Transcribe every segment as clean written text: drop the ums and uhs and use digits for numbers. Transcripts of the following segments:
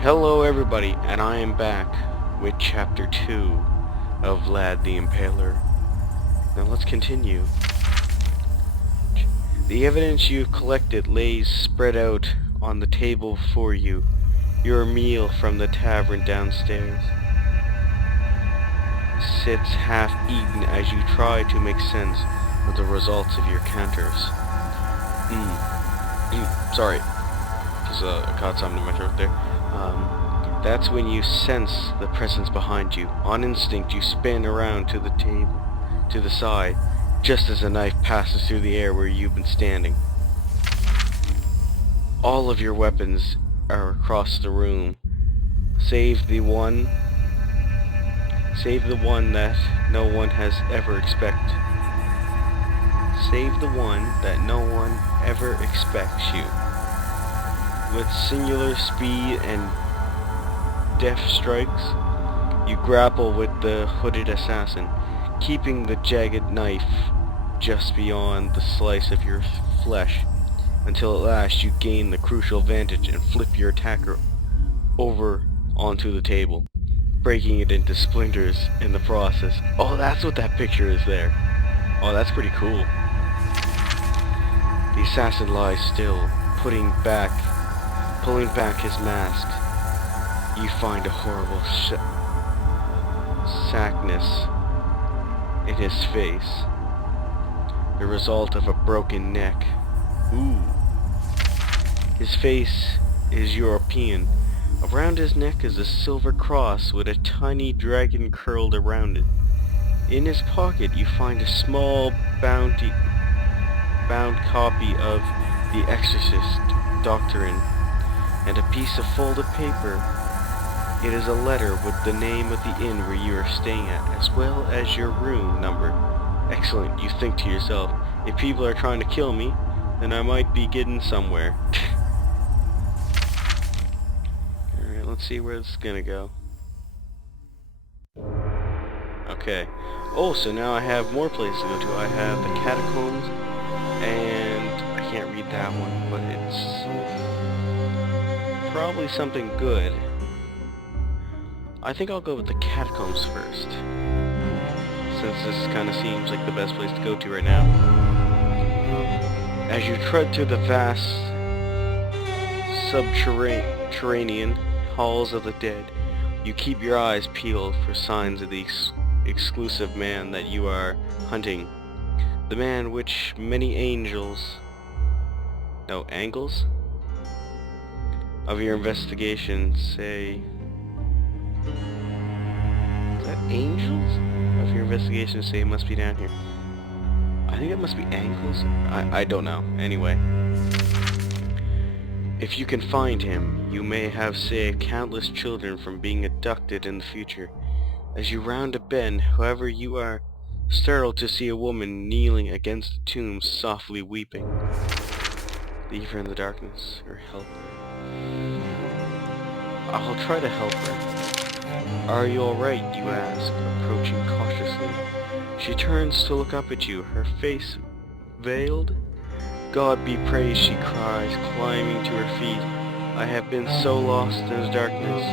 Hello everybody, and I am back with Chapter 2 of Vlad the Impaler. Now let's continue. The evidence you've collected lays spread out on the table before you. Your meal from the tavern downstairs sits half-eaten as you try to make sense of the results of your counters. Sorry, because I caught something in my throat there. That's when you sense the presence behind you. On instinct, you spin around to the table, to the side, just as a knife passes through the air where you've been standing. All of your weapons are across the room, save the one that no one has ever expected. Save the one that no one ever expects you. With singular speed and deft strikes, you grapple with the hooded assassin, keeping the jagged knife just beyond the slice of your flesh, until at last you gain the crucial vantage and flip your attacker over onto the table, breaking it into splinters in the process. Oh, that's what that picture is there. Oh, that's pretty cool. The assassin lies still, pulling back his mask. You find a horrible sackness in his face, the result of a broken neck. Ooh. His face is European. Around his neck is a silver cross with a tiny dragon curled around it. In his pocket you find a small bound copy of The Exorcist Doctrine and a piece of folded paper. It is a letter with the name of the inn where you are staying at, as well as your room number. Excellent, you think to yourself. If people are trying to kill me, then I might be getting somewhere. Alright, let's see where this is gonna go. Okay. Oh, so now I have more places to go to. I have the catacombs, and I can't read that one, but it's probably something good. I think I'll go with the catacombs first, since this kind of seems like the best place to go to right now. As you tread through the vast subterranean halls of the dead, you keep your eyes peeled for signs of the exclusive man that you are hunting. The man which many angles of your investigation say... Angels of your investigation say it must be down here. I think it must be angles. I don't know. Anyway. If you can find him, you may have saved countless children from being abducted in the future. As you round a bend, however, you are startled to see a woman kneeling against the tomb, softly weeping. Leave her in the darkness, or help her. I'll try to help her. Are you alright, you ask, approaching cautiously. She turns to look up at you, her face veiled. God be praised, she cries, climbing to her feet. I have been so lost in the darkness.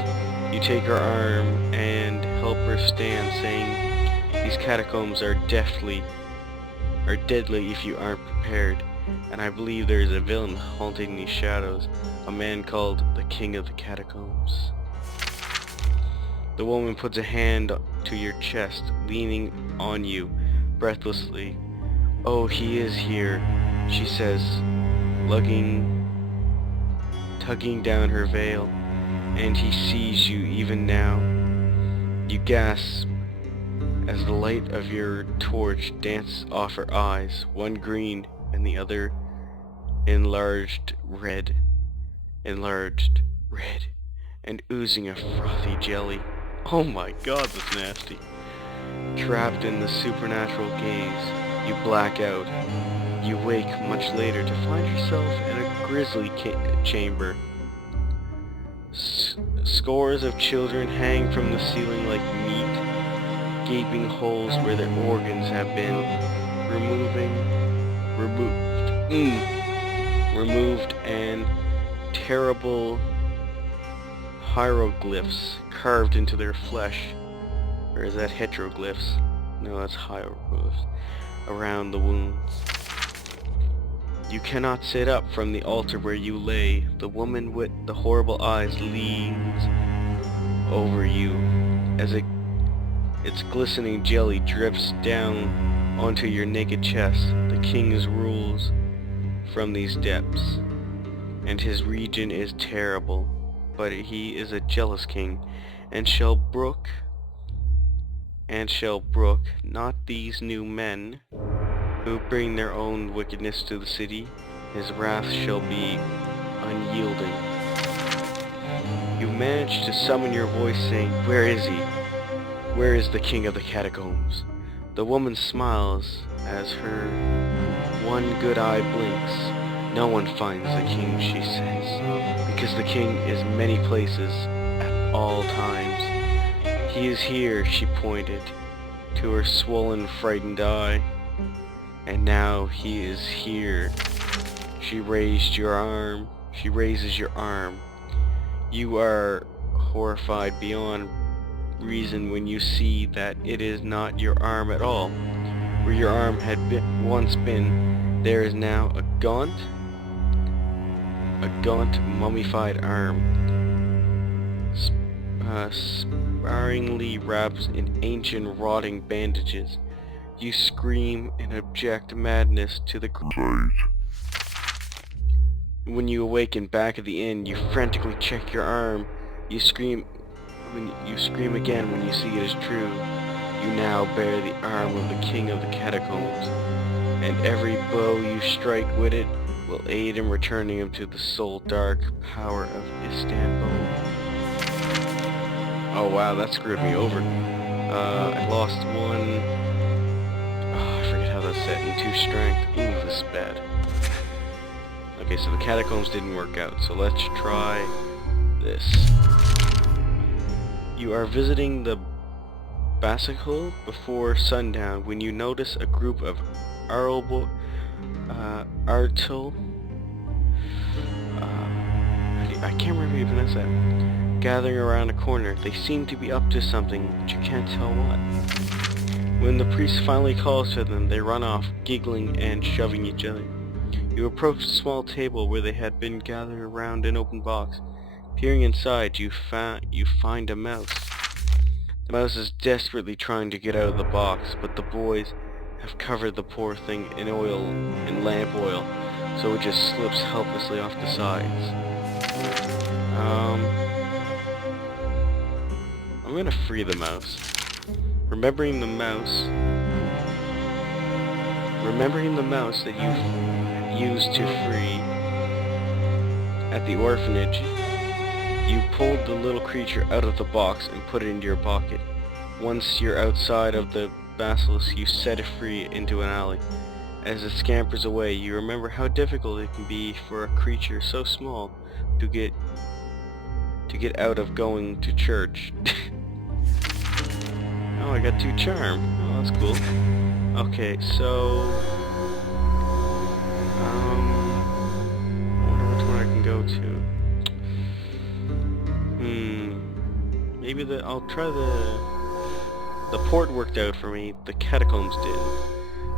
You take her arm and help her stand, saying, these catacombs are deadly if you aren't prepared, and I believe there is a villain haunting these shadows, a man called the King of the Catacombs. The woman puts a hand to your chest, leaning on you, breathlessly. Oh, he is here, she says, tugging down her veil, and he sees you even now. You gasp as the light of your torch dances off her eyes, one green and the other enlarged red, and oozing a frothy jelly. Oh my god, that's nasty. Trapped in the supernatural gaze, you black out. You wake much later to find yourself in a grisly chamber. Scores of children hang from the ceiling like meat, gaping holes where their organs have been removed, and terrible hieroglyphs carved into their flesh. Or is that heteroglyphs? No, that's hieroglyphs. Around the wounds. You cannot sit up from the altar where you lay. The woman with the horrible eyes leans over you as its glistening jelly drips down onto your naked chest. The king's rules from these depths, and his region is terrible, but he is a jealous king, and shall brook not these new men who bring their own wickedness to the city. His wrath shall be unyielding. You manage to summon your voice, saying, "Where is he? Where is the king of the catacombs?" The woman smiles as her one good eye blinks. "No one finds the king," she says, "because the king is many places at all times. He is here," she pointed to her swollen, frightened eye. "And now he is here." She raises your arm. You are horrified beyond reason when you see that it is not your arm at all. Where your arm had once been, there is now a gaunt, mummified arm, sparingly wrapped in ancient rotting bandages. You scream in abject madness to the ground. When you awaken back at the inn, you frantically check your arm. You scream again when you see it is true. You now bear the arm of the king of the catacombs, and every blow you strike with it will aid in returning him to the soul dark power of Istanbul. Oh wow, that screwed me over. I lost one. Oh, I forget how that's set in 2 strength. Ooh, this is bad. Okay, so the catacombs didn't work out, so let's try this. You are visiting the Basicle before sundown when you notice a group of Artel. I can't remember how you pronounce that. Gathering around a corner. They seem to be up to something, but you can't tell what. When the priest finally calls to them, they run off, giggling and shoving each other. You approach a small table where they had been gathered around an open box. Peering inside, you find a mouse. The mouse is desperately trying to get out of the box, but the boys have covered the poor thing in lamp oil, so it just slips helplessly off the sides. I'm gonna free the mouse. Remembering the mouse that you used to free at the orphanage, you pulled the little creature out of the box and put it into your pocket. Once you're outside of the basilisk, you set it free into an alley. As it scampers away, you remember how difficult it can be for a creature so small to get out of going to church. Oh, I got 2 charm. Oh, that's cool. Okay, so I wonder which one I can go to. Maybe I'll try the port worked out for me. The catacombs did.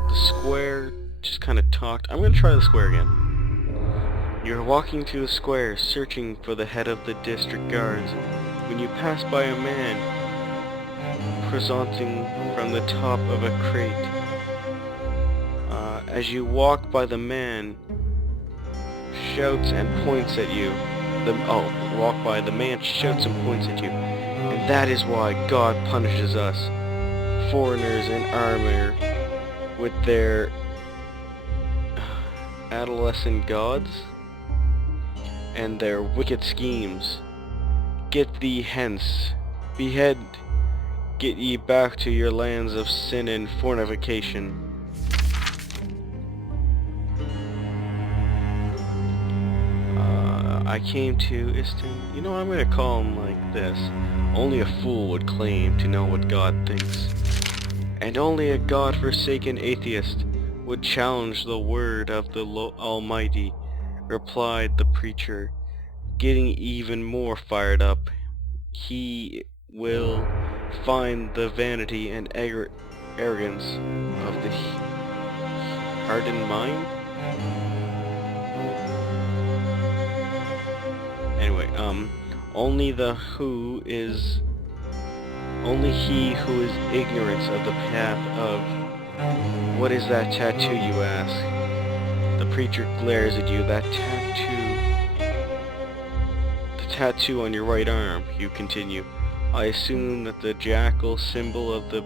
The square just kind of talked. I'm gonna try the square again. You're walking through the square, searching for the head of the district guards, when you pass by a man presenting from the top of a crate. As you walk by, the man shouts and points at you. The man shouts and points at you. And that is why God punishes us, foreigners in armor, with their adolescent gods and their wicked schemes. Get thee hence, behead, get ye back to your lands of sin and fornication. I came to Istanbul. You know, I'm gonna call him like this. Only a fool would claim to know what God thinks. And only a God-forsaken atheist would challenge the word of the Almighty, replied the preacher, getting even more fired up. he will find the vanity and arrogance of the hardened mind. Anyway, only he who is ignorant of the path of... What is that tattoo, you ask? The preacher glares at you. That tattoo... The tattoo on your right arm, you continue. I assume that the jackal symbol of the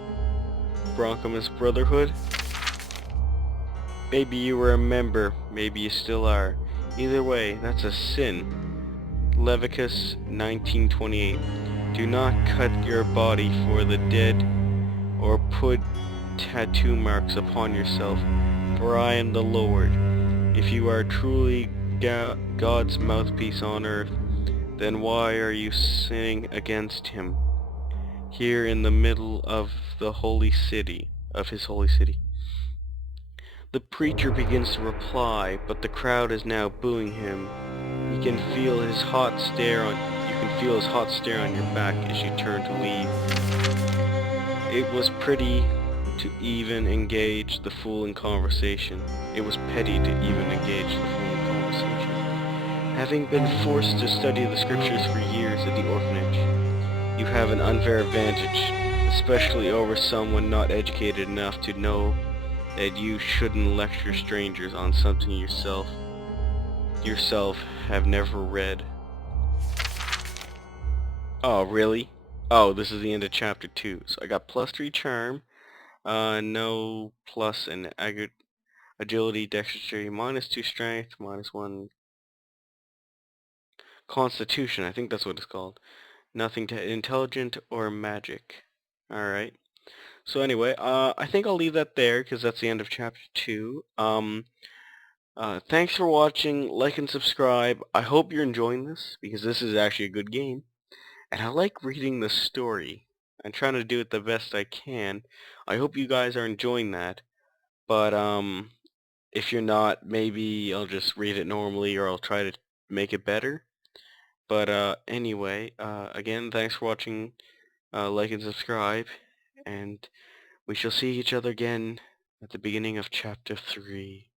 Broncomus Brotherhood? Maybe you were a member, maybe you still are. Either way, that's a sin. Leviticus 19:28. Do not cut your body for the dead, or put tattoo marks upon yourself, for I am the Lord. If you are truly God's mouthpiece on earth, then why are you sinning against him here in the middle of the holy city, of his holy city? The preacher begins to reply, but the crowd is now booing him. You can feel his hot stare on your back as you turn to leave. It was pretty to even engage the fool in conversation. It was petty to even engage the fool in conversation. Having been forced to study the scriptures for years at the orphanage, you have an unfair advantage, especially over someone not educated enough to know that you shouldn't lecture strangers on something yourself have never read. Oh, really? Oh, this is the end of chapter 2. So I got +3 charm, no plus in agility, dexterity, -2 strength, -1 constitution, I think that's what it's called. Nothing to intelligent or magic. Alright. So anyway, I think I'll leave that there because that's the end of chapter 2. Thanks for watching, like and subscribe. I hope you're enjoying this because this is actually a good game. And I like reading the story. I'm trying to do it the best I can. I hope you guys are enjoying that. But if you're not, maybe I'll just read it normally or I'll try to make it better. But anyway, again, thanks for watching. Like and subscribe. And we shall see each other again at the beginning of chapter 3.